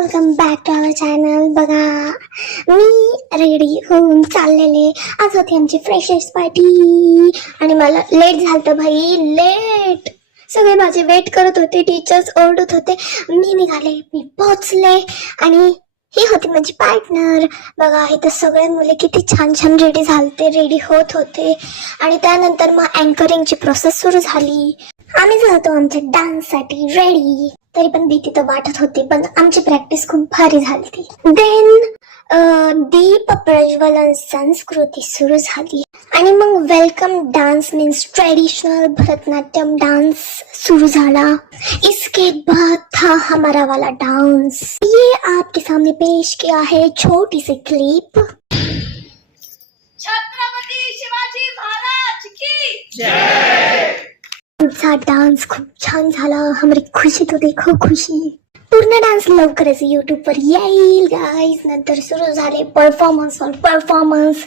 Welcome back to our channel. बघा मी ready होऊन चाललेले. आज होती आमची फ्रेशर्स पार्टी आणि मला लेट झालं भाई, लेट. सगळे माझे वेट करत होते, टीचर्स ओरडत होते. मी निघाले, मी पोहोचले आणि ही होती माझी पार्टनर. बघा इथं सगळे मुले किती छान छान रेडी झालते, रेडी होत होते. आणि त्यानंतर मग अँकरिंगची प्रोसेस सुरू झाली. आम्ही जातो आमच्या डान्ससाठी रेडी. तरी पण भीती तर वाटत होती, पण आमची प्रॅक्टिस खूप भारी झाली. देन दीप प्रज्वलन संस्कृती सुरू झाली आणि मग welcome dance means traditional Bharatanatyam dance सुरू झाला. इसके बाद था हमारा वाला डांस. ये आपके सामने पेश किया है छोटी सी क्लिप. छत्रपती शिवाजी महाराज की जय. आमचा डान्स खूप छान झाला. हमारी खुशी तो देखो खुशी. पूर्ण डान्स लवकरच YouTube वर येईल गाईज. नंतर सुरू झाले परफॉर्मन्स और परफॉर्मन्स,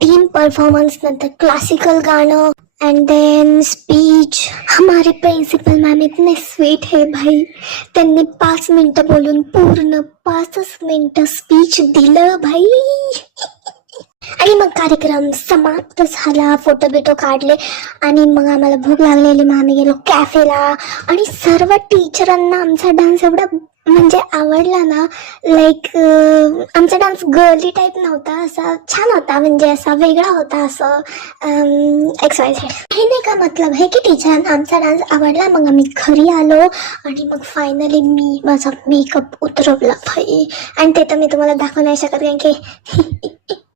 टीम परफॉर्मन्स, नंतर क्लासिकल गाणं एंड देन स्पीच. हमारे प्रिन्सिपल मॅम इतने स्वीट है भाई. त्यांनी 5 मिनिटं बोलून पूर्ण 5 मिनिटं स्पीच दिलं भाई. आणि मग कार्यक्रम समाप्त झाला. फोटो बिटो काढले आणि मग आम्हाला भूक लागलेली. मग आम्ही गेलो कॅफेला आणि सर्व टीचरांना आमचा डान्स एवढा म्हणजे आवडला ना. लाईक आमचा डान्स गर्ली टाईप नव्हता, असा छान होता, म्हणजे असा वेगळा होता, असं XYZ. हे नाही का मतलब है की टीचरांना आमचा डान्स आवडला. मग आम्ही घरी आलो आणि मग फायनली मी माझा मेकअप उतरवला भाई. आणि ते तर मी तुम्हाला दाखवू नाही शकत कारण की